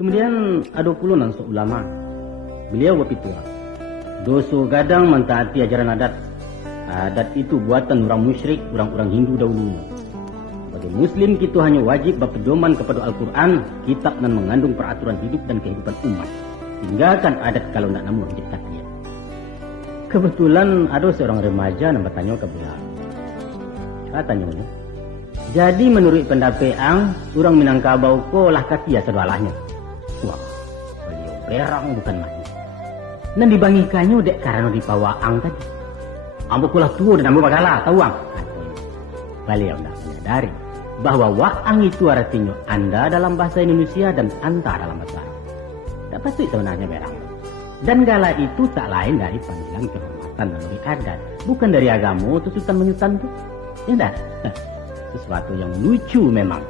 Kemudian ada pula nang ulama. Beliau berpitua. Dosa gadang mentaati ajaran adat. Adat itu buatan orang musyrik, orang-orang Hindu dahulunya. Sebagai Muslim kita hanya wajib berpedoman kepada Al-Quran, kitab dan mengandung peraturan hidup dan kehidupan umat. Tinggalkan adat kalau nak namun menjadi takdir. Kebetulan ada seorang remaja yang bertanya ke beliau. Katanya, jadi menurut pendapat ang, orang Minangkabau ko lah katia sedalahnya. Wah, beliau berang bukan main. Dan dibangikannya dek karena dibawa ang tadi. Ambo kulah tua dan ambo bakalah tahu ang. Beliau tidak menyadari bahwa waang itu artinya anda dalam bahasa Indonesia dan anta dalam bahasa Arab. Tidak pasti sebenarnya berang. Dan gala itu tak lain dari panggilan kehormatan melalui adat, bukan dari agama atau sultan menyutan itu. Ya dah, sesuatu yang lucu memang.